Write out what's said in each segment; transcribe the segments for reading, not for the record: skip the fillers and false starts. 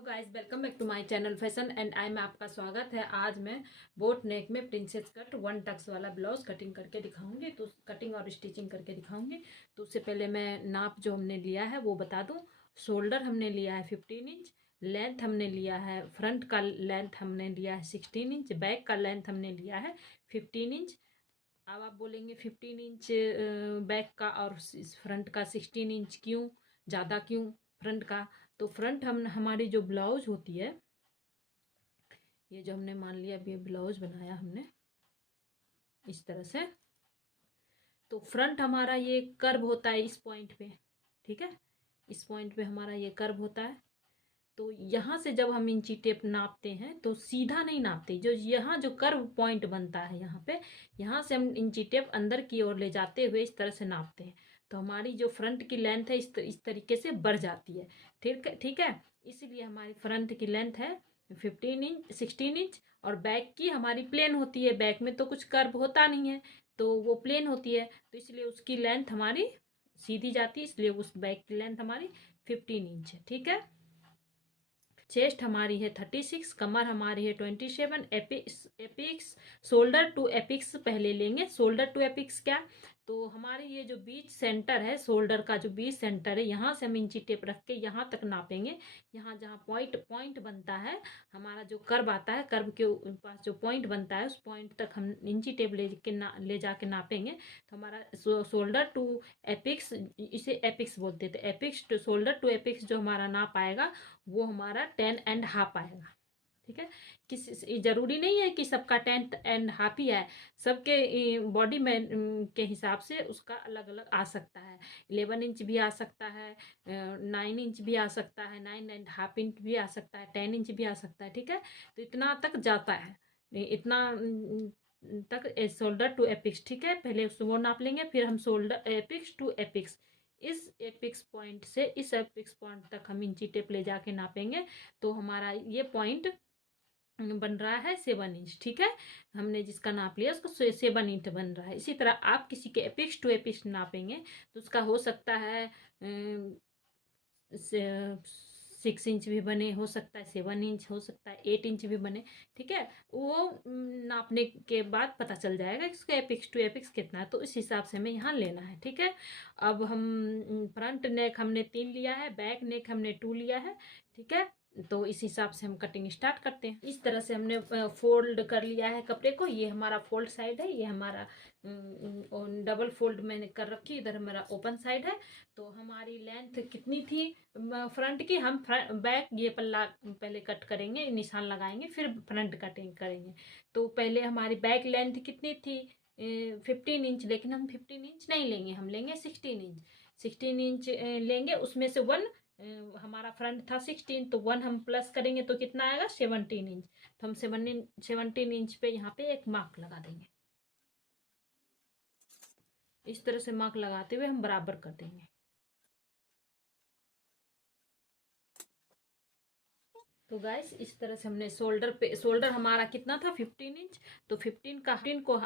Hello guys, welcome back to my channel fashion and I में आपका स्वागत है। आज मैं बोट नेक में प्रिंसेस कट वन टक्स वाला ब्लाउज कटिंग करके दिखाऊंगी। तो कटिंग और स्टिचिंग करके दिखाऊंगी। तो उससे पहले मैं नाप जो हमने लिया है वो बता दूं। शोल्डर हमने लिया है 15 इंच, लेंथ हमने लिया है, फ्रंट का लेंथ हमने लिया है 16 इंच, बैक का लेंथ हमने लिया है 15 इंच। अब आप बोलेंगे 15 इंच बैक का और फ्रंट का 16 इंच क्यों, ज़्यादा क्यों फ्रंट का? तो फ्रंट हमारी जो ब्लाउज होती है, ये जो हमने मान लिया अभी ब्लाउज बनाया हमने इस तरह से, तो फ्रंट हमारा ये कर्व होता है इस पॉइंट पे। ठीक है, इस पॉइंट पे हमारा ये कर्व होता है। तो यहाँ से जब हम इंची टेप नापते हैं तो सीधा नहीं नापते, जो यहाँ जो कर्व पॉइंट बनता है यहाँ पे, यहाँ से हम इंची टेप अंदर की ओर ले जाते हुए इस तरह से नापते हैं। तो हमारी जो फ्रंट की लेंथ है इस तरीके से बढ़ जाती है। ठीक है, इसीलिए हमारी फ्रंट की लेंथ है 15 इंच 16 इंच, और बैक की हमारी प्लेन होती है। बैक में तो कुछ कर्व होता नहीं है, तो वो प्लेन होती है, तो इसलिए उसकी लेंथ हमारी सीधी जाती है, इसलिए उस बैक की लेंथ हमारी 15 इंच है। ठीक है, चेस्ट हमारी है 36, कमर हमारी है 27, एपिक्स शोल्डर टू एपिक्स पहले लेंगे। शोल्डर टू एपिक्स क्या? तो हमारी ये जो बीच सेंटर है, शोल्डर का जो बीच सेंटर है, यहाँ से हम इंची टेप रख के यहाँ तक नापेंगे। यहाँ जहाँ पॉइंट पॉइंट बनता है, हमारा जो कर्व आता है, कर्व के पास जो पॉइंट बनता है, उस पॉइंट तक हम इंची टेप ले जाके नापेंगे। तो हमारा शोल्डर टू एपिक्स, इसे एपिक्स बोलते थे, apex to shoulder to apex जो हमारा नाप आएगा वो हमारा 10.5 आएगा। ठीक है, जरूरी नहीं है कि सबका 10.5 ही है, सबके बॉडी में के हिसाब से उसका अलग अलग आ सकता है। 11 इंच भी आ सकता है, 9 इंच भी आ सकता है, 9.5 इंच भी आ सकता है, 10 इंच भी आ सकता है। ठीक है, तो इतना तक जाता है, इतना तक शोल्डर टू एपिक्स। ठीक है, पहले वो नाप लेंगे, फिर हम शोल्डर एपिक्स टू एपिक्स, इस एपिक्स पॉइंट से इस एपिक्स पॉइंट तक हम इंची टेप ले जाके नापेंगे। तो हमारा ये पॉइंट बन रहा है 7 इंच। ठीक है, हमने जिसका नाप लिया उसको 7 इंच बन रहा है। इसी तरह आप किसी के एपिक्स टू एपिक्स नापेंगे तो उसका हो सकता है 6 इंच भी बने, हो सकता है 7 इंच, हो सकता है 8 इंच भी बने। ठीक है, वो नापने के बाद पता चल जाएगा कि उसका एपिक्स टू एपिक्स कितना है, तो इस हिसाब से हमें यहाँ लेना है। ठीक है, अब हम फ्रंट नेक हमने 3 लिया है, बैक नेक हमने 2 लिया है। ठीक है, तो इस हिसाब से हम कटिंग स्टार्ट करते हैं। इस तरह से हमने फोल्ड कर लिया है कपड़े को। ये हमारा फोल्ड साइड है, ये हमारा डबल फोल्ड मैंने कर रखी, इधर हमारा ओपन साइड है। तो हमारी लेंथ कितनी थी फ्रंट की, हम बैक ये पल्ला पहले कट करेंगे, निशान लगाएंगे, फिर फ्रंट कटिंग करेंगे। तो पहले हमारी बैक लेंथ कितनी थी 15 इंच, लेकिन हम 15 इंच नहीं लेंगे, हम लेंगे 16 इंच। 16 इंच लेंगे, उसमें से 1 हमारा फ्रंट था 16, तो 1 हम प्लस करेंगे तो कितना आएगा 17 इंच। तो हम 17 इंच पे यहाँ पे एक मार्क लगा देंगे। इस तरह से मार्क लगाते हुए हम बराबर कर देंगे। तो गाइस, इस तरह से हमने शोल्डर हमारा कितना था 15 इंच, तो 15 को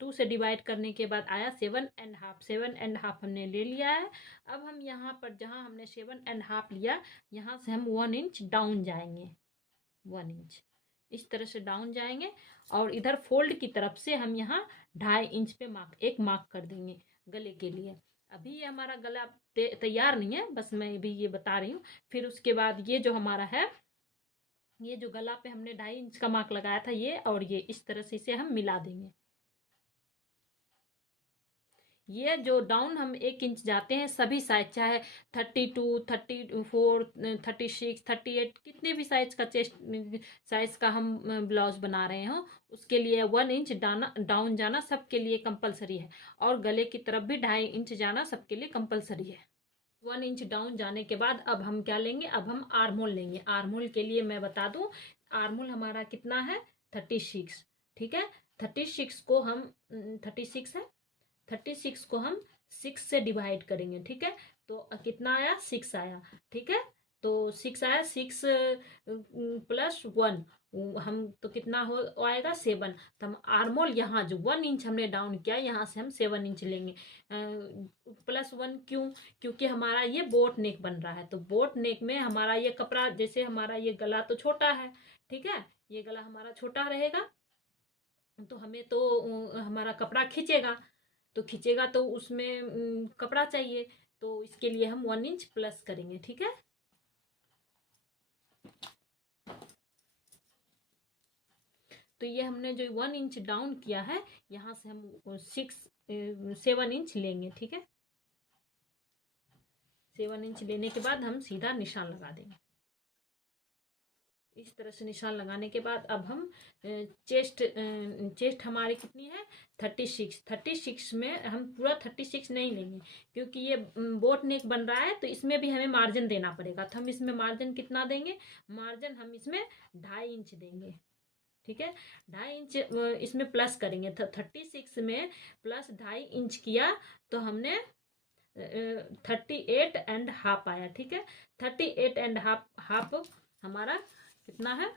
2 से डिवाइड करने के बाद आया 7.5 हमने ले लिया है। अब हम यहाँ पर जहाँ हमने 7.5 लिया, यहाँ से हम 1 इंच डाउन जाएंगे, 1 इंच इस तरह से डाउन जाएंगे, और इधर फोल्ड की तरफ से हम यहाँ 2.5 इंच पे एक मार्क कर देंगे गले के लिए। अभी ये हमारा गला तैयार नहीं है, बस मैं भी ये बता रही हूँ। फिर उसके बाद ये जो हमारा है, ये जो गला पे हमने 2.5 इंच का मार्क लगाया था, ये और ये इस तरह से इसे हम मिला देंगे। ये जो डाउन हम 1 इंच जाते हैं सभी साइज, चाहे 32 34 36 38 कितने भी साइज का चेस्ट साइज का हम ब्लाउज बना रहे हो, उसके लिए 1 इंच डाउन जाना सबके लिए कंपलसरी है, और गले की तरफ भी 2.5 इंच जाना सबके लिए कंपलसरी है। 1 इंच डाउन जाने के बाद अब हम क्या लेंगे, अब हम आर्मोल लेंगे। आर्मोल के लिए मैं बता दूं, आर्मोल हमारा कितना है 36। ठीक है, 36 को हम 36 है, 36 को हम 6 से डिवाइड करेंगे। ठीक है, तो कितना आया 6 आया। ठीक है, तो 6 आया, 6 प्लस 1, हम तो कितना हो आएगा 7। तो हम आर्मोल यहाँ जो 1 इंच हमने डाउन किया यहाँ से हम 7 इंच लेंगे। +1 क्यों? क्योंकि हमारा ये बोट नेक बन रहा है। तो बोट नेक में हमारा ये कपड़ा, जैसे हमारा ये गला तो छोटा है, ठीक है, ये गला हमारा छोटा रहेगा, तो हमें तो हमारा कपड़ा खींचेगा, तो खींचेगा तो उसमें कपड़ा चाहिए, तो इसके लिए हम 1 इंच प्लस करेंगे, ठीक है। तो ये हमने जो 1 इंच डाउन किया है यहाँ से हम 7 इंच लेंगे, ठीक है। 7 इंच लेने के बाद हम सीधा निशान लगा देंगे। इस तरह से निशान लगाने के बाद अब हम चेस्ट हमारी कितनी है 36 में हम पूरा 36 नहीं लेंगे, क्योंकि ये बोट नेक बन रहा है, तो इसमें भी हमें मार्जिन देना पड़ेगा। तो हम इसमें मार्जिन कितना देंगे? मार्जिन हम इसमें 2.5 इंच देंगे, ठीक है। 2.5 इंच इसमें प्लस करेंगे, तो 36 में प्लस 2.5 इंच किया तो हमने 38.5 आया, ठीक है। 38.5 हमारा कितना है?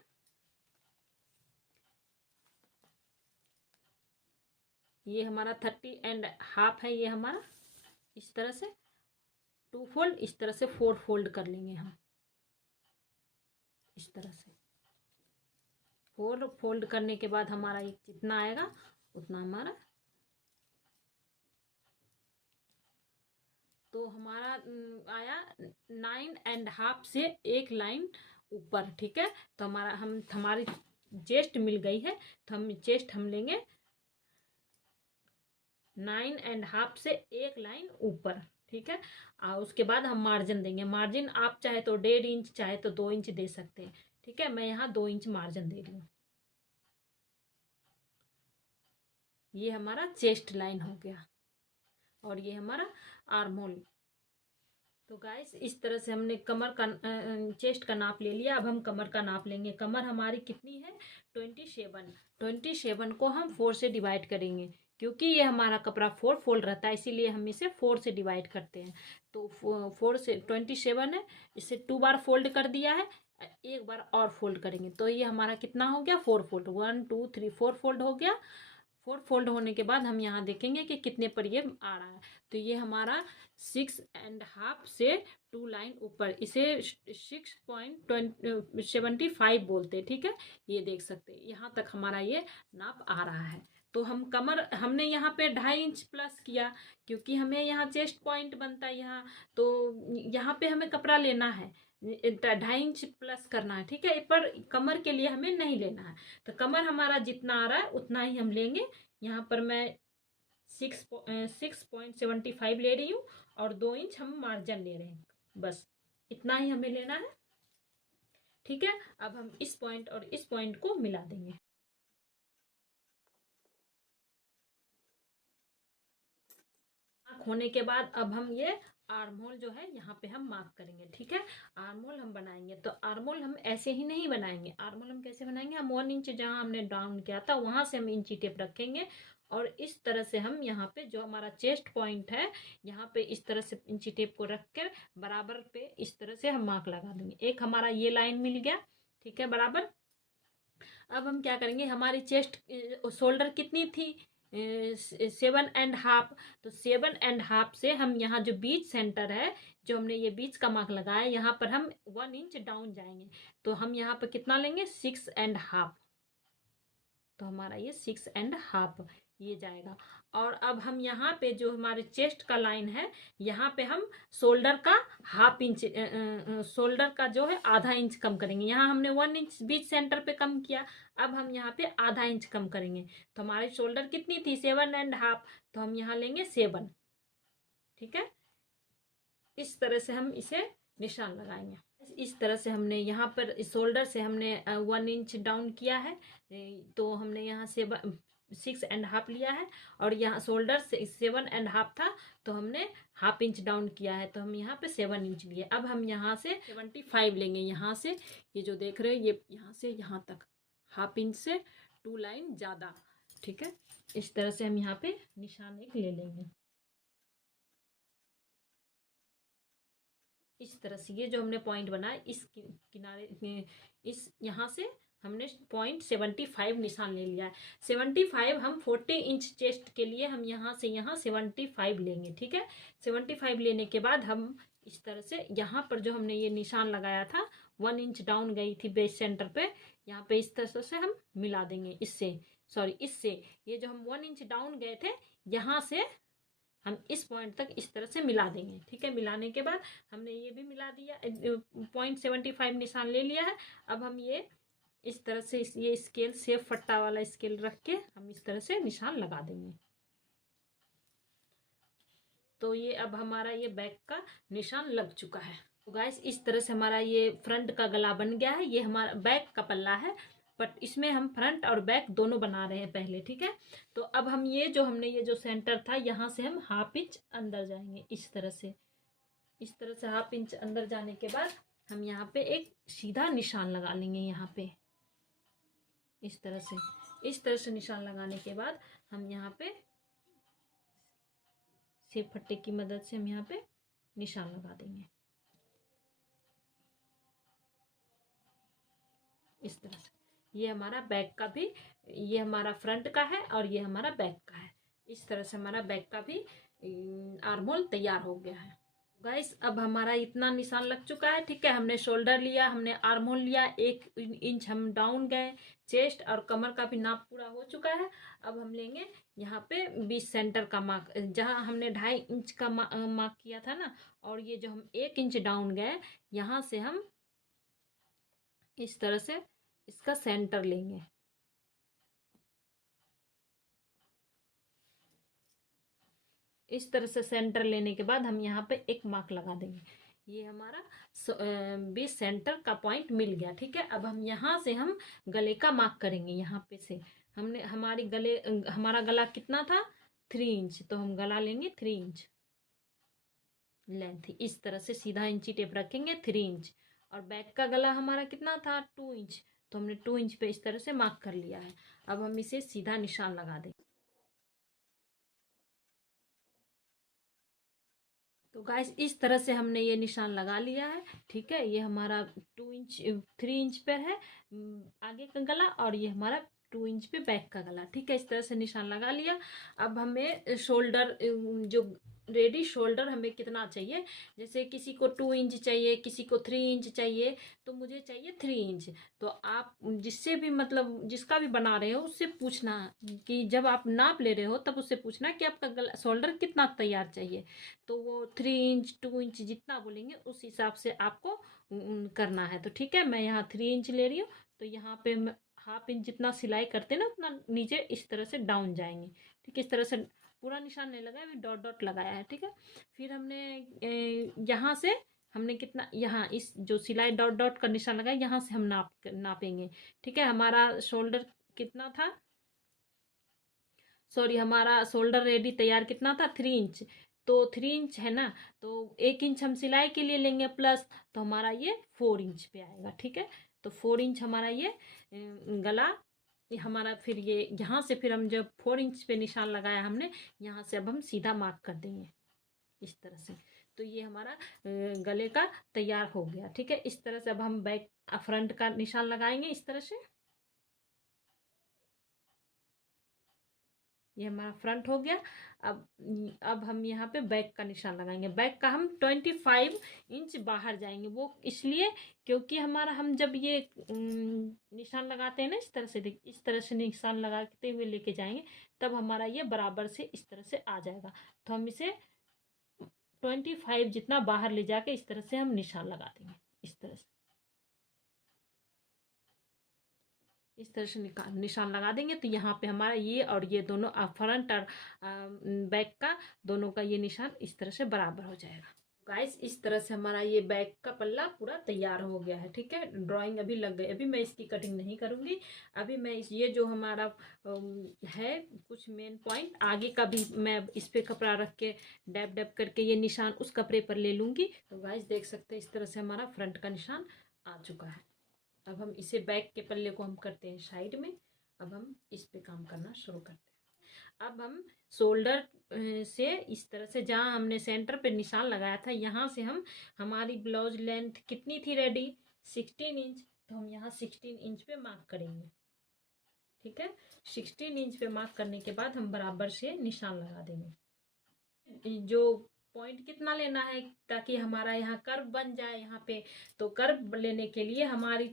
ये हमारा 30.5 है, ये हमारा इस तरह से 2 फोल्ड, इस तरह से 4 फोल्ड कर लेंगे हम, इस तरह से 4 फोल्ड करने के बाद हमारा ये जितना आएगा उतना हमारा, तो हमारा आया 9.5 से एक लाइन ऊपर, ठीक है। तो हमारी चेस्ट मिल गई है, तो हम चेस्ट हम लेंगे 9.5 से एक लाइन ऊपर, ठीक है। और उसके बाद हम मार्जिन देंगे। मार्जिन आप चाहे तो 1.5 इंच, चाहे तो 2 इंच दे सकते हैं, ठीक है। मैं यहाँ 2 इंच मार्जिन दे रही हूँ। ये हमारा चेस्ट लाइन हो गया और ये हमारा आर्म होल। तो गाइस इस तरह से हमने कमर का चेस्ट का नाप ले लिया। अब हम कमर का नाप लेंगे। कमर हमारी कितनी है 27 को हम 4 से डिवाइड करेंगे, क्योंकि ये हमारा कपड़ा 4 फोल्ड रहता है, इसीलिए हम इसे 4 से डिवाइड करते हैं। तो 4 से 27 है, इसे 2 बार फोल्ड कर दिया है, एक बार और फोल्ड करेंगे तो ये हमारा कितना हो गया 4 फोल्ड, 1 2 3 4 फोल्ड हो गया। 4 फोल्ड होने के बाद हम यहाँ देखेंगे कि कितने पर ये आ रहा है। तो ये हमारा 6.5 से 2 लाइन ऊपर, इसे 6.75 बोलते हैं, ठीक है। ये देख सकते हैं यहाँ तक हमारा ये नाप आ रहा है। तो हम कमर हमने यहाँ पे 2.5 इंच प्लस किया, क्योंकि हमें यहाँ चेस्ट पॉइंट बनता है यहाँ, तो यहाँ पे हमें कपड़ा लेना है, 2.5 इंच प्लस करना है, ठीक है। पर कमर के लिए हमें नहीं लेना है। तो कमर हमारा जितना आ रहा है उतना ही हम लेंगे। यहाँ पर मैं 6.75 ले रही हूँ और 2 इंच हम मार्जिन ले रहे हैं, बस इतना ही हमें लेना है, ठीक है। अब हम इस पॉइंट और इस पॉइंट को मिला देंगे। होने के बाद अब हम ये आर्म होल जो है यहाँ पे हम मार्क करेंगे, ठीक है। आर्म होल हम बनाएंगे, तो आर्म होल हम ऐसे ही नहीं बनाएंगे। आर्म होल हम कैसे बनाएंगे? हम 1 इंच जहाँ हमने डाउन किया था वहां से हम इंची टेप रखेंगे और इस तरह से हम यहाँ पे जो हमारा चेस्ट पॉइंट है यहाँ पे इस तरह से इंची टेप को रख कर बराबर पे इस तरह से हम मार्क लगा देंगे। एक हमारा ये लाइन मिल गया, ठीक है, बराबर। अब हम क्या करेंगे? हमारी चेस्ट शोल्डर कितनी थी 7.5, तो 7.5 से हम यहाँ जो बीच सेंटर है, जो हमने ये बीच का मार्क लगाया, यहाँ पर हम 1 इंच डाउन जाएंगे। तो हम यहाँ पर कितना लेंगे 6.5, तो हमारा ये 6.5 ये जाएगा। और अब हम यहाँ पे जो हमारे चेस्ट का लाइन है यहाँ पे हम शोल्डर का ½ इंच, शोल्डर का जो है ½ इंच कम करेंगे। यहाँ हमने 1 इंच बीच सेंटर पे कम किया, अब हम यहाँ पे ½ इंच कम करेंगे। तो हमारी शोल्डर कितनी थी 7.5, तो हम यहाँ लेंगे 7, ठीक है। इस तरह से हम इसे निशान लगाएंगे। इस तरह से हमने यहाँ पर शोल्डर से हमने 1 इंच डाउन किया है, तो हमने यहाँ से 6.5 लिया है और यहाँ शोल्डर से 7.5 था, तो हमने ½ इंच डाउन किया है, तो हम यहाँ पे 7 इंच लिए। अब हम यहाँ से 75 लेंगे। यहाँ से ये जो देख रहे हो ये यहाँ से यहाँ तक ½ इंच से 2 लाइन ज़्यादा, ठीक है। इस तरह से हम यहाँ पे निशान एक ले लेंगे। इस तरह से ये जो हमने पॉइंट बनाया इस किनारे इस यहाँ से हमने 0.75 निशान ले लिया है। 75 हम 40 इंच चेस्ट के लिए हम यहाँ से यहाँ 75 लेंगे, ठीक है। 75 लेने के बाद हम इस तरह से यहाँ पर जो हमने ये निशान लगाया था 1 इंच डाउन गई थी बेस सेंटर पे, यहाँ पे इस तरह से हम मिला देंगे इससे ये जो हम 1 इंच डाउन गए थे यहाँ से हम इस पॉइंट तक इस तरह से मिला देंगे, ठीक है। मिलाने के बाद हमने ये भी मिला दिया, 0.75 निशान ले लिया है। अब हम ये इस तरह से ये स्केल सेफ फट्टा वाला स्केल रख के हम इस तरह से निशान लगा देंगे। तो ये अब हमारा ये बैक का निशान लग चुका है। तो गाइस इस तरह से हमारा ये फ्रंट का गला बन गया है। ये हमारा बैक का पल्ला है, बट इसमें हम फ्रंट और बैक दोनों बना रहे हैं पहले, ठीक है। तो अब हम ये जो हमने ये जो सेंटर था यहाँ से हम ½ इंच अंदर जाएंगे इस तरह से ½ इंच अंदर जाने के बाद हम यहाँ पे एक सीधा निशान लगा लेंगे। यहाँ पे इस तरह से निशान लगाने के बाद हम यहाँ पे सेब फट्टे की मदद से हम यहाँ पे निशान लगा देंगे इस तरह से। ये हमारा बैक का भी, ये हमारा फ्रंट का है और ये हमारा बैक का है। इस तरह से हमारा बैक का भी आर्म होल तैयार हो गया है। गाइस अब हमारा इतना निशान लग चुका है, ठीक है। हमने शोल्डर लिया, हमने आर्म होल लिया, 1 इंच हम डाउन गए, चेस्ट और कमर का भी नाप पूरा हो चुका है। अब हम लेंगे यहाँ पे 20 सेंटर का मार्क, जहाँ हमने 2.5 इंच का मार्क किया था ना, और ये जो हम 1 इंच डाउन गए यहाँ से हम इस तरह से इसका सेंटर लेंगे। इस तरह से सेंटर लेने के बाद हम यहाँ पे एक मार्क लगा देंगे। ये हमारा 20 सेंटर का पॉइंट मिल गया, ठीक है। अब हम यहाँ से हम गले का मार्क करेंगे। यहाँ पे से हमने हमारा गला कितना था 3 इंच, तो हम गला लेंगे 3 इंच लेंथ। इस तरह से सीधा इंची टेप रखेंगे 3 इंच। और बैक का गला हमारा कितना था 2 इंच, तो हमने 2 इंच पे इस तरह से मार्क कर लिया है। अब हम इसे सीधा निशान लगा देंगे। तो गाइस इस तरह से हमने ये निशान लगा लिया है, ठीक है। ये हमारा 3 इंच पर है आगे का गला, और ये हमारा 2 इंच पे बैक का गला, ठीक है। इस तरह से निशान लगा लिया। अब हमें शोल्डर जो रेडी शोल्डर हमें कितना चाहिए, जैसे किसी को 2 इंच चाहिए, किसी को 3 इंच चाहिए, तो मुझे चाहिए 3 इंच। तो आप जिससे भी मतलब जिसका भी बना रहे हो उससे पूछना कि जब आप नाप ले रहे हो तब उससे पूछना कि आपका गला शोल्डर कितना तैयार चाहिए। तो वो 3 इंच 2 इंच जितना बोलेंगे उस हिसाब से आपको करना है। तो ठीक है, मैं यहाँ 3 इंच ले रही हूँ, तो यहाँ पे ½ इंच जितना सिलाई करते ना उतना नीचे इस तरह से डाउन जाएंगे, ठीक है। इस तरह से पूरा निशान नहीं लगाया, अभी डॉट डॉट लगाया है, ठीक है। फिर हमने यहाँ से हमने कितना, यहाँ इस जो सिलाई डॉट डॉट का निशान लगाया यहाँ से हम नापेंगे, ठीक है। हमारा शोल्डर कितना था, सॉरी हमारा शोल्डर रेडी तैयार कितना था 3 इंच, तो 3 इंच है ना, तो 1 इंच हम सिलाई के लिए लेंगे प्लस, तो हमारा ये 4 इंच पे आएगा, ठीक है। तो 4 इंच हमारा ये गला ये हमारा, फिर ये यहाँ से फिर हम जब 4 इंच पे निशान लगाया हमने, यहाँ से अब हम सीधा मार्क कर देंगे इस तरह से। तो ये हमारा गले का तैयार हो गया, ठीक है। इस तरह से अब हम बैक फ्रंट का निशान लगाएंगे इस तरह से। ये हमारा फ्रंट हो गया। अब हम यहाँ पे बैक का निशान लगाएंगे। बैक का हम 25 इंच बाहर जाएंगे, वो इसलिए क्योंकि हमारा हम जब ये निशान लगाते हैं ना इस तरह से, इस तरह से निशान लगाते हुए लेके जाएंगे तब हमारा ये बराबर से इस तरह से आ जाएगा। तो हम इसे 25 जितना बाहर ले जाके इस तरह से हम निशान लगा देंगे इस तरह से। इस तरह से निशान लगा देंगे तो यहाँ पे हमारा ये और ये दोनों फ्रंट और बैक का दोनों का ये निशान इस तरह से बराबर हो जाएगा। गाइस इस तरह से हमारा ये बैक का पल्ला पूरा तैयार हो गया है, ठीक है। ड्राइंग अभी लग गई, अभी मैं इसकी कटिंग नहीं करूँगी। अभी मैं ये जो हमारा है कुछ मेन पॉइंट आगे का भी मैं इस पर कपड़ा रख के डैब डैब करके ये निशान उस कपड़े पर ले लूँगी। तो गाइस देख सकते हैं इस तरह से हमारा फ्रंट का निशान आ चुका है। अब हम इसे बैक के पल्ले को हम करते हैं साइड में। अब हम इस पे काम करना शुरू करते हैं। अब हम शोल्डर से इस तरह से जहाँ हमने सेंटर पे निशान लगाया था यहाँ से हम हमारी ब्लाउज लेंथ कितनी थी रेडी 16 इंच, तो हम यहाँ 16 इंच पे मार्क करेंगे। ठीक है, 16 इंच पे मार्क करने के बाद हम बराबर से निशान लगा देंगे। जो पॉइंट कितना लेना है ताकि हमारा यहाँ कर्व बन जाए यहाँ पे, तो कर्व लेने के लिए हमारी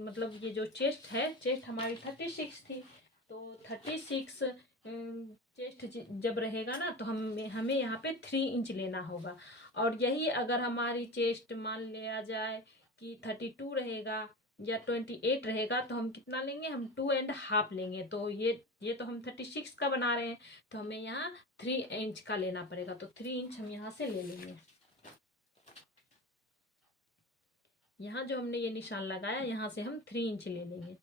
मतलब ये जो चेस्ट है, चेस्ट हमारी 36 थी, तो 36 चेस्ट जब रहेगा ना तो हमें यहाँ पे 3 इंच लेना होगा। और यही अगर हमारी चेस्ट मान लिया जाए कि 32 रहेगा या 28 रहेगा तो हम कितना लेंगे, हम 2.5 लेंगे। तो ये तो हम 36 का बना रहे हैं, तो हमें यहाँ 3 इंच का लेना पड़ेगा। तो 3 इंच हम यहाँ से ले लेंगे। यहाँ जो हमने ये निशान लगाया यहाँ से हम 3 इंच ले लेंगे।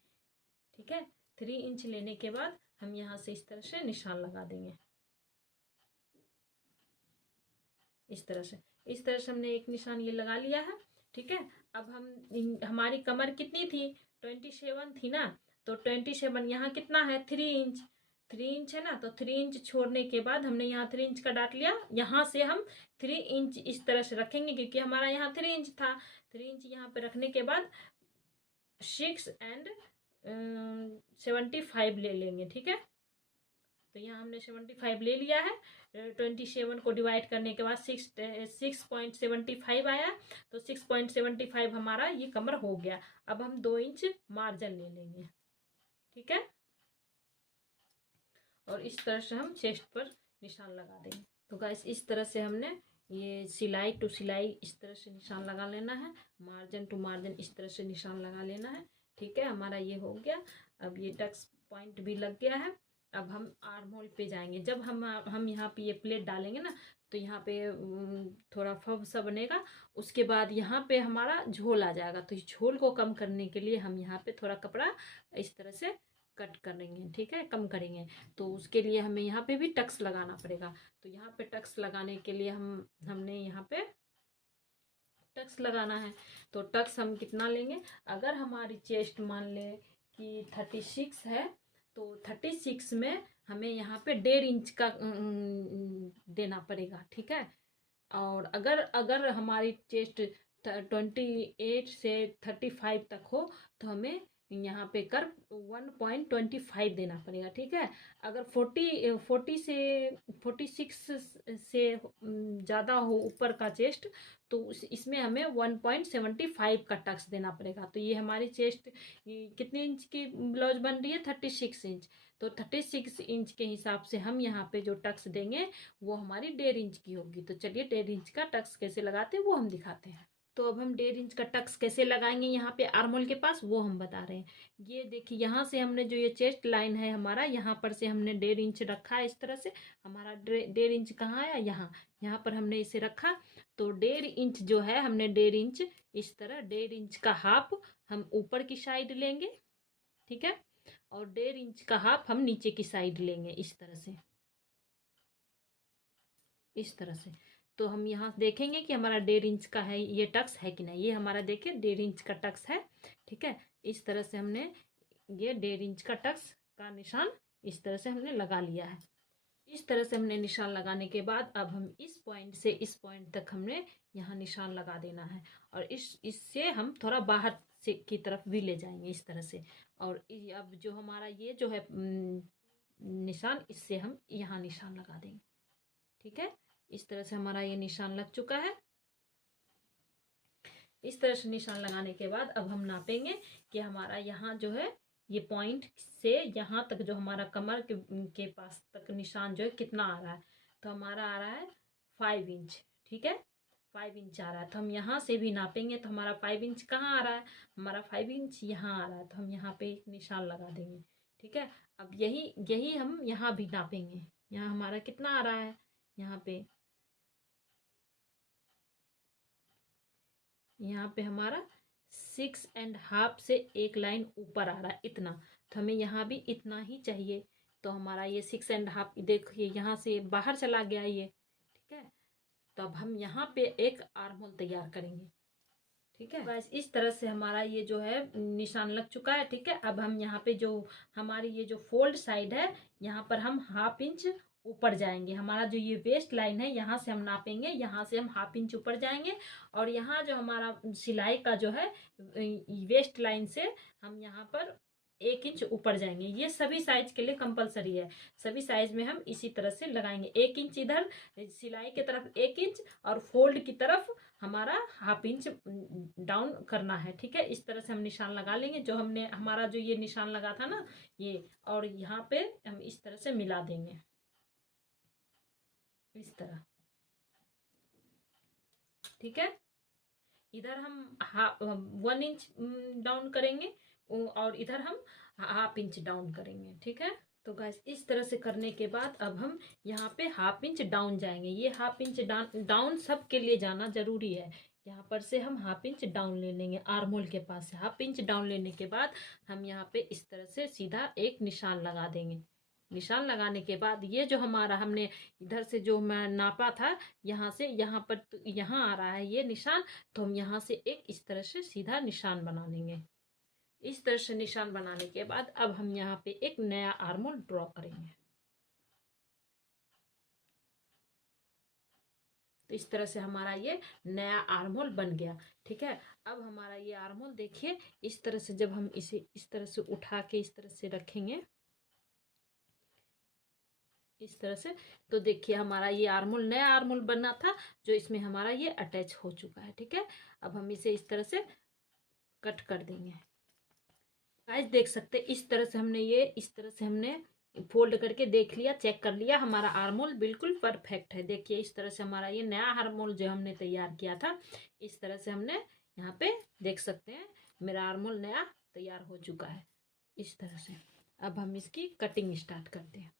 ठीक है, 3 इंच लेने के बाद हम यहाँ से इस तरह से निशान लगा देंगे। इस तरह से हमने एक निशान ये लगा लिया है। ठीक है, अब हमारी कमर कितनी थी, 27 थी ना, तो 27 यहाँ कितना है, 3 इंच है ना, तो 3 इंच छोड़ने के बाद हमने यहाँ 3 इंच का डाट लिया। यहाँ से हम 3 इंच इस तरह से रखेंगे क्योंकि हमारा यहाँ 3 इंच था। 3 इंच यहाँ पे रखने के बाद 6 and 75 ले लेंगे। ठीक है, तो यहाँ हमने 75 ले लिया है। 27 को डिवाइड करने के बाद 6.75 आया, तो 6.75 हमारा ये कमर हो गया। अब हम 2 इंच मार्जिन ले लेंगे। ठीक है, और इस तरह से हम चेस्ट पर निशान लगा देंगे। तो गाइस इस तरह से हमने ये सिलाई टू सिलाई इस तरह से निशान लगा लेना है, मार्जिन टू मार्जिन इस तरह से निशान लगा लेना है। ठीक है, हमारा ये हो गया। अब ये टक्स पॉइंट भी लग गया है। अब हम आर्म होल पे जाएंगे। जब हम यहाँ पे ये प्लेट डालेंगे ना तो यहाँ पे थोड़ा फब सा बनेगा। उसके बाद यहाँ पे हमारा झोल आ जाएगा। तो इस झोल को कम करने के लिए हम यहाँ पे थोड़ा कपड़ा इस तरह से कट करेंगे। ठीक है, कम करेंगे। तो उसके लिए हमें यहाँ पे भी टक्स लगाना पड़ेगा। तो यहाँ पे टक्स लगाने के लिए हमने यहाँ पे टक्स लगाना है। तो टक्स हम कितना लेंगे, अगर हमारी चेस्ट मान ले कि 36 है तो 36 में हमें यहाँ पे 1.5 इंच का देना पड़ेगा। ठीक है, और अगर हमारी चेस्ट 28 से 35 तक हो तो हमें यहाँ पे कर 1.25 देना पड़ेगा। ठीक है, अगर 40 से 46 से ज़्यादा हो ऊपर का चेस्ट तो इसमें हमें 1.75 का टक्स देना पड़ेगा। तो ये हमारी चेस्ट कितने इंच की ब्लाउज बन रही है, 36 इंच। तो 36 इंच के हिसाब से हम यहाँ पे जो टक्स देंगे वो हमारी 1.5 इंच की होगी। तो चलिए 1.5 इंच का टक्स कैसे लगाते हैं वो हम दिखाते हैं। तो अब हम 1.5 इंच का टक्स कैसे लगाएंगे यहाँ पे आर्म होल के पास वो हम बता रहे हैं। ये देखिए यहाँ से हमने जो ये चेस्ट लाइन है हमारा, यहाँ पर से हमने 1.5 इंच रखा है इस तरह से। हमारा 1.5 इंच कहाँ आया, यहाँ पर हमने इसे रखा। तो 1.5 इंच जो है हमने 1.5 इंच इस तरह 1.5 इंच का हाफ हम ऊपर की साइड लेंगे। ठीक है, और 1.5 इंच का हाफ हम नीचे की साइड लेंगे इस तरह से, इस तरह से। तो हम यहाँ देखेंगे कि हमारा 1.5 इंच का है ये टक्स है कि नहीं। ये हमारा देखिए 1.5 इंच का टक्स है। ठीक है, इस तरह से हमने ये 1.5 इंच का टक्स का निशान इस तरह से हमने लगा लिया है। इस तरह से हमने निशान लगाने के बाद अब हम इस पॉइंट से इस पॉइंट तक हमने यहाँ निशान लगा देना है। और इससे हम थोड़ा बाहर से की तरफ भी ले जाएंगे इस तरह से। और अब जो हमारा ये जो है निशान, इससे हम यहाँ निशान लगा देंगे। ठीक है, इस तरह से हमारा ये निशान लग चुका है। इस तरह से निशान लगाने के बाद अब हम नापेंगे कि हमारा यहाँ जो है ये पॉइंट से यहाँ तक जो हमारा कमर के पास तक निशान जो है कितना आ रहा है। तो हमारा आ रहा है 5 इंच। ठीक है, 5 इंच आ रहा है। तो हम यहाँ से भी नापेंगे। तो हमारा 5 इंच कहाँ आ रहा है, हमारा 5 इंच यहाँ आ रहा है। तो हम यहाँ पे एक निशान लगा देंगे। ठीक है, अब यही हम यहाँ भी नापेंगे। यहाँ हमारा कितना आ रहा है, यहाँ पे हमारा 6.5 से एक लाइन ऊपर आ रहा है इतना। तो हमें यहाँ भी इतना ही चाहिए। तो हमारा ये 6.5 देखिए यहाँ से बाहर चला गया ये। ठीक है, तो अब हम यहाँ पे एक आर्म होल तैयार करेंगे। ठीक है, बस इस तरह से हमारा ये जो है निशान लग चुका है। ठीक है, अब हम यहाँ पे जो हमारी ये जो फोल्ड साइड है यहाँ पर हम 1/2 इंच ऊपर जाएंगे। हमारा जो ये वेस्ट लाइन है यहाँ से हम नापेंगे, यहाँ से हम 1/2 इंच ऊपर जाएंगे, और यहाँ जो हमारा सिलाई का जो है वेस्ट लाइन से हम यहाँ पर 1 इंच ऊपर जाएंगे। ये सभी साइज के लिए कंपलसरी है, सभी साइज में हम इसी तरह से लगाएंगे। 1 इंच इधर सिलाई की तरफ 1 इंच, और फोल्ड की तरफ हमारा 1/2 इंच डाउन करना है। ठीक है, इस तरह से हम निशान लगा लेंगे। जो हमने हमारा जो ये निशान लगा था ना ये, और यहाँ पे हम इस तरह से मिला देंगे, इस तरह। ठीक है, इधर हम 1 इंच डाउन करेंगे, और इधर हम 1/2 इंच डाउन करेंगे। ठीक है, तो गाइस इस तरह से करने के बाद अब हम यहाँ पे 1/2 इंच डाउन जाएंगे। ये 1/2 इंच डाउन सब के लिए जाना जरूरी है। यहाँ पर से हम 1/2 इंच डाउन ले लेंगे, आर्मोल के पास से 1/2 इंच डाउन लेने के बाद हम यहाँ पे इस तरह से सीधा एक निशान लगा देंगे। निशान लगाने के बाद ये जो हमारा हमने इधर से जो मैं नापा था, यहाँ से यहाँ पर तो यहाँ आ रहा है ये निशान, तो हम यहाँ से एक इस तरह से सीधा निशान बना लेंगे। इस तरह से निशान बनाने के बाद अब हम यहाँ पे एक नया आर्मोल ड्रॉ करेंगे। तो इस तरह से हमारा ये नया आर्मोल बन गया। ठीक है, अब हमारा ये आर्मोल देखिए, इस तरह से जब हम इसे इस तरह से उठा के इस तरह से रखेंगे, इस तरह से, तो देखिए हमारा ये आर्मोल नया आर्मोल बना था, जो इसमें हमारा ये अटैच हो चुका है। ठीक है, अब हम इसे इस तरह से कट कर देंगे। गाइस देख सकते हैं इस तरह से हमने ये इस तरह से हमने फोल्ड करके देख लिया, चेक कर लिया, हमारा आर्मोल बिल्कुल परफेक्ट है। देखिए इस तरह से हमारा ये नया आर्मोल जो हमने तैयार किया था, इस तरह से हमने यहाँ पे देख सकते हैं मेरा आर्मोल नया तैयार हो चुका है इस तरह से। अब हम इसकी कटिंग स्टार्ट करते हैं।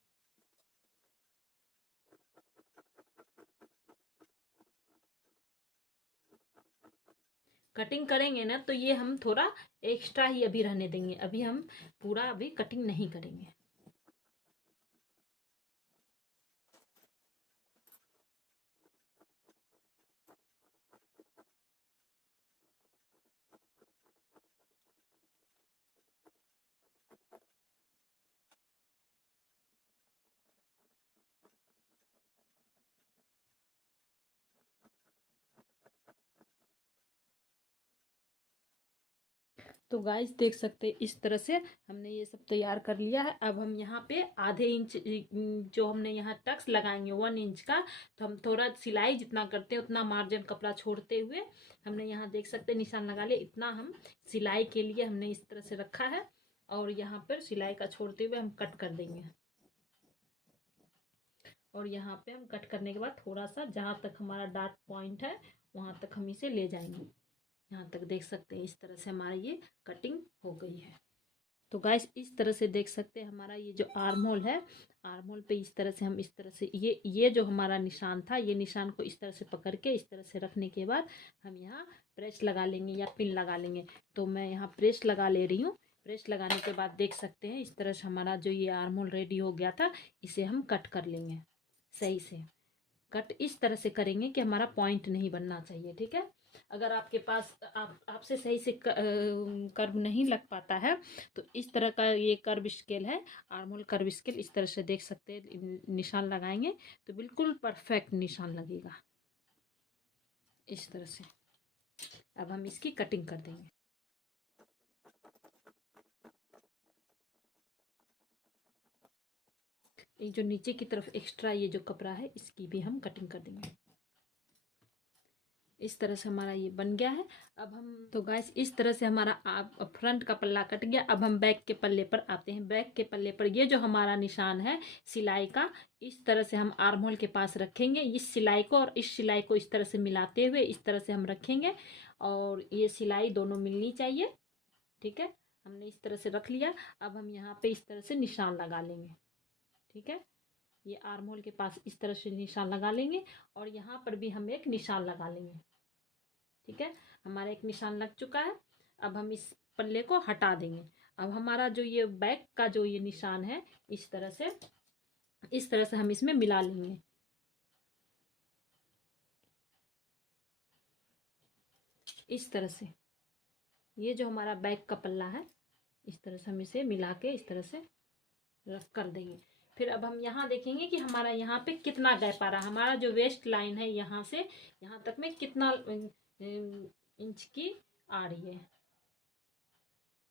कटिंग करेंगे ना तो ये हम थोड़ा एक्स्ट्रा ही अभी रहने देंगे, अभी हम पूरा अभी कटिंग नहीं करेंगे। तो गाइस देख सकते हैं इस तरह से हमने ये सब तैयार कर लिया है। अब हम यहाँ पे आधे इंच जो हमने यहाँ टक्स लगाएंगे 1 इंच का, तो हम थोड़ा सिलाई जितना करते हैं उतना मार्जिन कपड़ा छोड़ते हुए हमने यहाँ देख सकते हैं निशान लगा लिया। इतना हम सिलाई के लिए हमने इस तरह से रखा है, और यहाँ पर सिलाई का छोड़ते हुए हम कट कर देंगे। और यहाँ पे हम कट करने के बाद थोड़ा सा जहाँ तक हमारा डार्क पॉइंट है वहाँ तक हम इसे ले जाएंगे। यहाँ तक देख सकते हैं इस तरह से हमारा ये कटिंग हो गई है। तो गाइस इस तरह से देख सकते हैं हमारा ये जो आर्महोल है, आर्महोल पे इस तरह से हम इस तरह से ये जो हमारा निशान था, ये निशान को इस तरह से पकड़ के इस तरह से रखने के बाद हम यहाँ प्रेस लगा लेंगे या पिन लगा लेंगे। तो मैं यहाँ प्रेस लगा ले रही हूँ। प्रेस लगाने के बाद देख सकते हैं इस तरह से हमारा जो ये आर्महोल रेडी हो गया था, इसे हम कट कर लेंगे सही से। कट इस तरह से करेंगे कि हमारा पॉइंट नहीं बनना चाहिए। ठीक है, अगर आपके पास आपसे सही से कर्व नहीं लग पाता है तो इस तरह का ये कर्व स्केल है, आर्मोल कर्व स्केल, इस तरह से देख सकते हैं निशान लगाएंगे तो बिल्कुल परफेक्ट निशान लगेगा इस तरह से। अब हम इसकी कटिंग कर देंगे। ये जो नीचे की तरफ एक्स्ट्रा ये जो कपड़ा है इसकी भी हम कटिंग कर देंगे। इस तरह से हमारा ये बन गया है। अब हम तो गाइस इस तरह से हमारा फ्रंट का पल्ला कट गया। अब हम बैक के पल्ले पर आते हैं। बैक के पल्ले पर ये जो हमारा निशान है सिलाई का, इस तरह से हम आर्महोल के पास रखेंगे। इस सिलाई को और इस सिलाई को इस तरह से मिलाते हुए इस तरह से हम रखेंगे, और ये सिलाई दोनों मिलनी चाहिए। ठीक है, हमने इस तरह से रख लिया। अब हम यहाँ पे इस तरह से निशान लगा लेंगे। ठीक है, ये आर्महोल के पास इस तरह से निशान लगा लेंगे, और यहाँ पर भी हम एक निशान लगा लेंगे। ठीक है, हमारा एक निशान लग चुका है। अब हम इस पल्ले को हटा देंगे। अब हमारा जो ये बैक का जो ये निशान है इस तरह से हम इसमें मिला लेंगे। इस तरह से ये जो हमारा बैक का पल्ला है, इस तरह से हम इसे मिला के इस तरह से रख कर देंगे। फिर अब हम यहाँ देखेंगे कि हमारा यहाँ पे कितना गैप आ रहा है। हमारा जो वेस्ट लाइन है यहाँ से यहाँ तक में कितना इंच की आ रही है।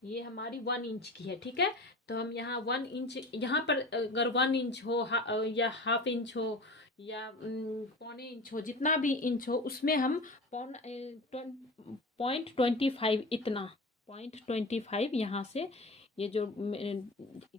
ये हमारी 1 इंच की है, ठीक है। तो हम यहाँ 1 इंच, यहाँ पर अगर 1 इंच हो या हाफ इंच हो या 1.25 इंच हो, जितना भी इंच हो उसमें हम 0.25 इतना 0.25 यहाँ से ये जो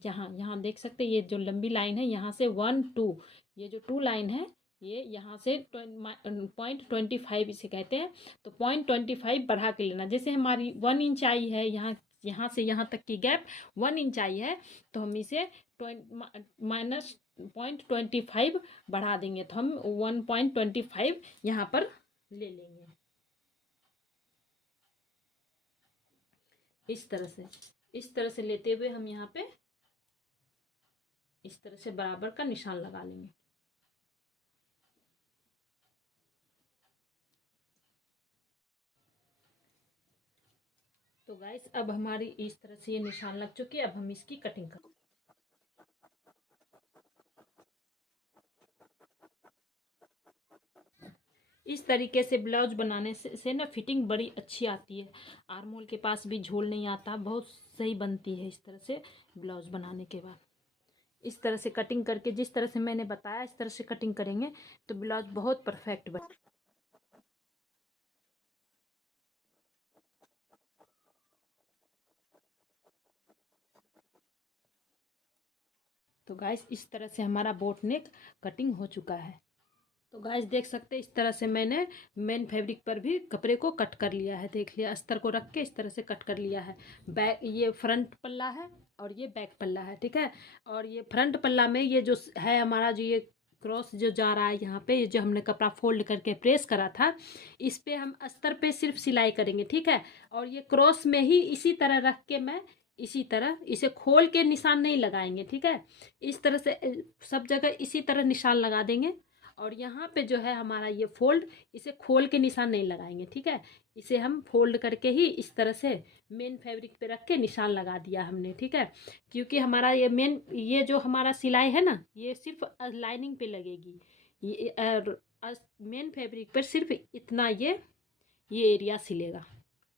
यहाँ यहाँ देख सकते हैं, ये जो लंबी लाइन है यहाँ से 1 2, ये जो 2 लाइन है ये यहाँ से 0.25 इसे कहते हैं। तो 0.25 बढ़ा के लेना। जैसे हमारी 1 इंच आई है, यहाँ यहाँ से यहाँ तक की गैप 1 इंच आई है, तो हम इसे माइनस 0.25 बढ़ा देंगे, तो हम 1.25 यहाँ पर ले लेंगे। इस तरह से लेते हुए हम यहाँ पे इस तरह से बराबर का निशान लगा लेंगे। तो गाइस अब हमारी इस तरह से ये निशान लग चुकी है। अब हम इसकी कटिंग करें। इस तरीके से ब्लाउज बनाने से ना फिटिंग बड़ी अच्छी आती है। आर्म होल के पास भी झोल नहीं आता, बहुत सही बनती है इस तरह से ब्लाउज बनाने के बाद। इस तरह से कटिंग करके, जिस तरह से मैंने बताया इस तरह से कटिंग करेंगे तो ब्लाउज बहुत परफेक्ट बने। तो गाइस इस तरह से हमारा बोट नेक कटिंग हो चुका है। तो गाइस देख सकते हैं इस तरह से मैंने मेन फैब्रिक पर भी कपड़े को कट कर लिया है। देख लिया, अस्तर को रख के इस तरह से कट कर लिया है। बैक, ये फ्रंट पल्ला है और ये बैक पल्ला है, ठीक है। और ये फ्रंट पल्ला में ये जो है हमारा, जो ये क्रॉस जो जा रहा है यहाँ पे, ये जो हमने कपड़ा फोल्ड करके प्रेस करा था, इस पे हम अस्तर पे सिर्फ सिलाई करेंगे, ठीक है। और ये क्रॉस में ही इसी तरह रख के मैं इसी तरह इसे खोल के निशान नहीं लगाएंगे, ठीक है। इस तरह से सब जगह इसी तरह निशान लगा देंगे। और यहाँ पे जो है हमारा ये फोल्ड, इसे खोल के निशान नहीं लगाएंगे, ठीक है। इसे हम फोल्ड करके ही इस तरह से मेन फैब्रिक पे रख के निशान लगा दिया हमने, ठीक है। क्योंकि हमारा ये जो हमारा सिलाई है ना, ये सिर्फ लाइनिंग पे लगेगी। ये मेन फैब्रिक पर सिर्फ इतना ये एरिया सिलेगा,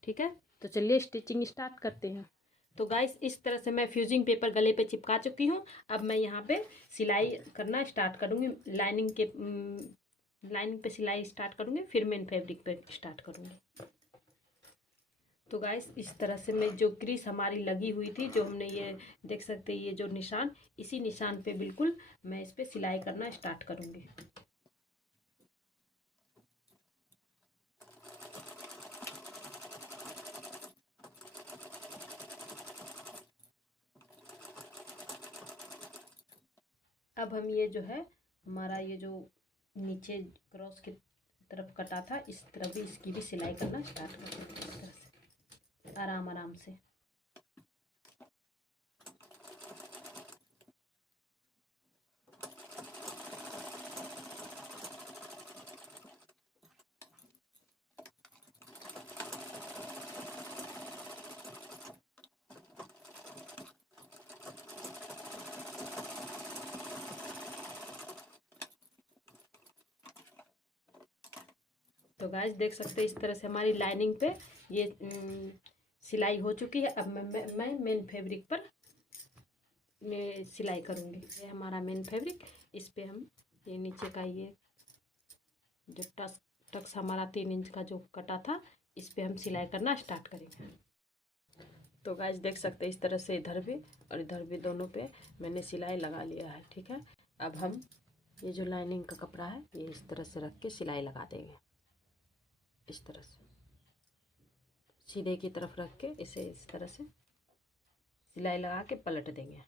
ठीक है। तो चलिए स्टिचिंग स्टार्ट करते हैं। तो गाइस इस तरह से मैं फ्यूजिंग पेपर गले पे चिपका चुकी हूँ। अब मैं यहाँ पे सिलाई करना स्टार्ट करूँगी। लाइनिंग पे सिलाई स्टार्ट करूँगी, फिर मेन फैब्रिक पे स्टार्ट करूँगी। तो गाइस इस तरह से मैं जो क्रीज हमारी लगी हुई थी, जो हमने ये देख सकते हैं, ये जो निशान, इसी निशान पे बिल्कुल मैं इस पे सिलाई करना स्टार्ट करूँगी। अब हम ये जो है हमारा ये जो नीचे क्रॉस की तरफ कटा था, इस तरफ भी इसकी भी सिलाई करना स्टार्ट करेंगे इस तरह से आराम आराम से। तो गाइस देख सकते हैं इस तरह से हमारी लाइनिंग पे ये सिलाई हो चुकी है। अब मैं मेन फैब्रिक पर सिलाई करूँगी। ये हमारा मेन फैब्रिक, इस पे हम ये नीचे का ये जो टक्स हमारा 3 इंच का जो कटा था, इस पे हम सिलाई करना स्टार्ट करेंगे। तो गाइस देख सकते हैं इस तरह से इधर भी और इधर भी दोनों पे मैंने सिलाई लगा लिया है, ठीक है। अब हम ये जो लाइनिंग का कपड़ा है ये इस तरह से रख के सिलाई लगा देंगे। इस तरह से सीधे की तरफ रख के इसे इस तरह से सिलाई लगा के पलट देंगे।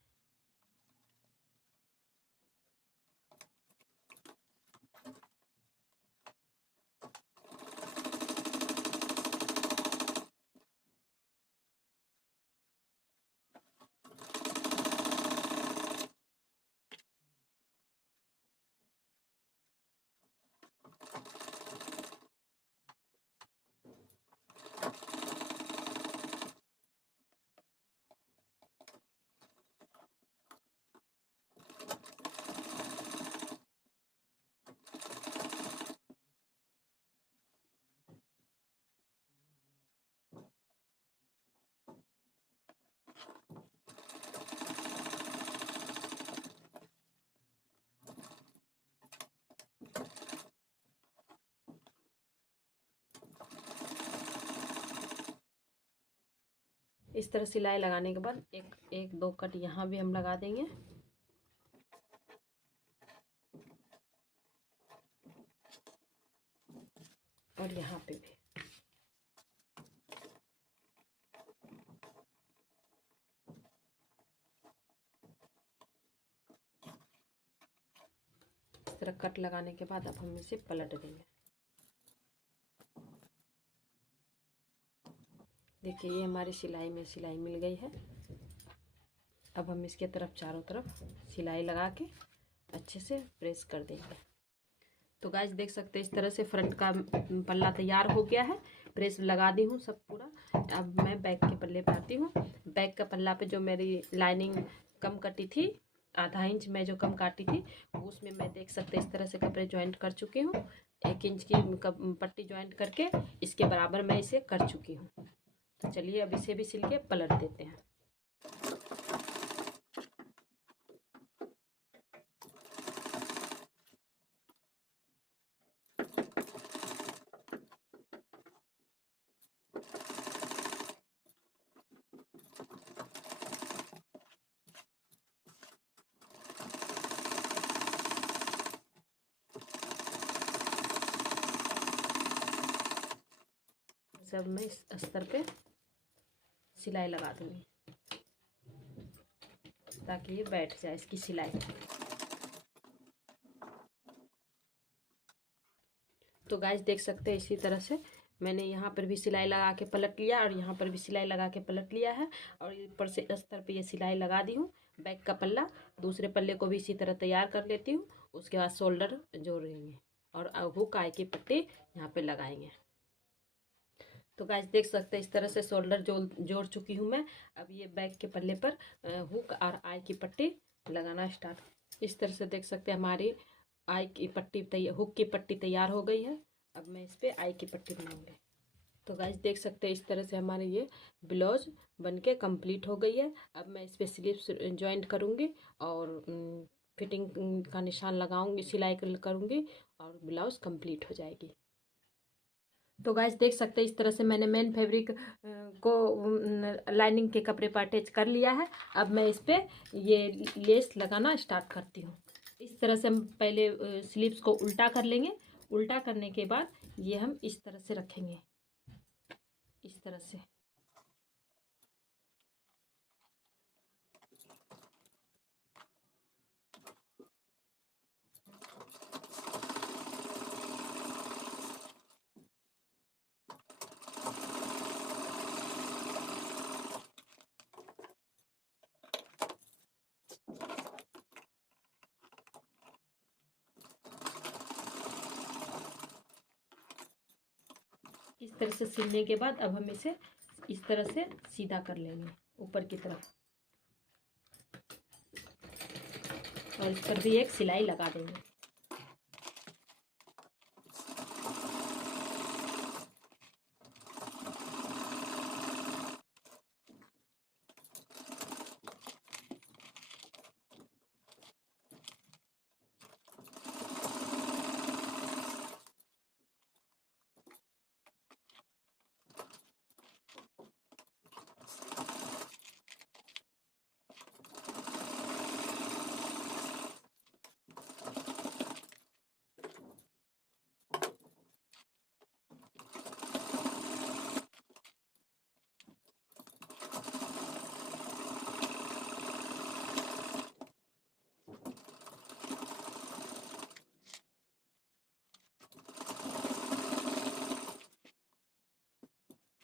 इस तरह सिलाई लगाने के बाद एक दो कट यहाँ भी हम लगा देंगे। और यहाँ पे भी इस तरह कट लगाने के बाद अब हम इसे पलट देंगे। देखिए ये हमारी सिलाई में सिलाई मिल गई है। अब हम इसके तरफ चारों तरफ सिलाई लगा के अच्छे से प्रेस कर देंगे। तो गाइस देख सकते हैं इस तरह से फ्रंट का पल्ला तैयार हो गया है। प्रेस लगा दी हूँ सब पूरा। अब मैं बैक के पल्ले पे आती हूँ। बैक का पल्ला पे जो मेरी लाइनिंग कम कटी थी, आधा इंच मैं जो कम काटी थी, उसमें मैं देख सकते इस तरह से कपड़े ज्वाइंट कर चुकी हूँ। 1 इंच की पट्टी ज्वाइंट करके इसके बराबर मैं इसे कर चुकी हूँ। तो चलिए अब इसे भी सिल के पलट देते हैं। सब मैं इस अस्तर पे सिलाई लगा दूंगी ताकि ये बैठ जाए इसकी सिलाई। तो गाइस देख सकते हैं इसी तरह से मैंने यहाँ पर भी सिलाई लगा के पलट लिया और यहाँ पर भी सिलाई लगा के पलट लिया है। और ऊपर से अस्तर पे ये सिलाई लगा दी हूँ। बैक का पल्ला दूसरे पल्ले को भी इसी तरह तैयार कर लेती हूँ। उसके बाद शोल्डर जोड़ेंगे और हुक आई की पट्टी यहाँ पे लगाएंगे। तो गाइस देख सकते हैं इस तरह से शोल्डर जोड़ चुकी हूँ मैं। अब ये बैक के पल्ले पर हुक और आई की पट्टी लगाना स्टार्ट। इस तरह से देख सकते हैं हमारी आई की पट्टी हुक की पट्टी तैयार हो गई है। अब मैं इस पर आई की पट्टी बनाऊंगी। तो गाइस देख सकते हैं इस तरह से हमारी ये ब्लाउज बनके कंप्लीट हो गई है। अब मैं इस पर स्लीव्स ज्वाइंट करूँगी और फिटिंग का निशान लगाऊंगी, सिलाई करूँगी और ब्लाउज कंप्लीट हो जाएगी। तो गाइस देख सकते हैं इस तरह से मैंने मेन फैब्रिक को लाइनिंग के कपड़े पर अटैच कर लिया है। अब मैं इस पर ये लेस लगाना स्टार्ट करती हूँ। इस तरह से हम पहले स्लीव्स को उल्टा कर लेंगे। उल्टा करने के बाद ये हम इस तरह से रखेंगे, इस तरह से। इस तरह से सिलने के बाद अब हम इसे इस तरह से सीधा कर लेंगे ऊपर की तरफ और इस पर भी एक सिलाई लगा देंगे।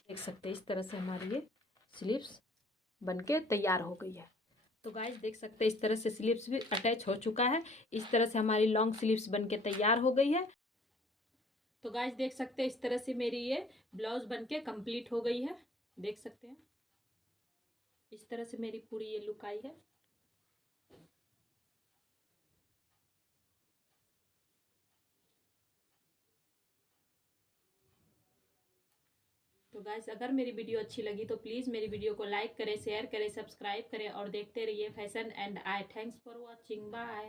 देख सकते हैं इस तरह से हमारी ये स्लीव्स बनके तैयार हो गई है। तो गाइस देख सकते हैं इस तरह से स्लीव्स भी अटैच हो चुका है। इस तरह से हमारी लॉन्ग स्लीव्स बनके तैयार हो गई है। तो गाइस देख सकते हैं इस तरह से मेरी ये ब्लाउज बनके कंप्लीट हो गई है। देख सकते हैं इस तरह से मेरी पूरी ये लुक आई है। तो गाइस अगर मेरी वीडियो अच्छी लगी तो प्लीज़ मेरी वीडियो को लाइक करें, शेयर करें, सब्सक्राइब करें और देखते रहिए fashion and I. Thanks for watching, bye.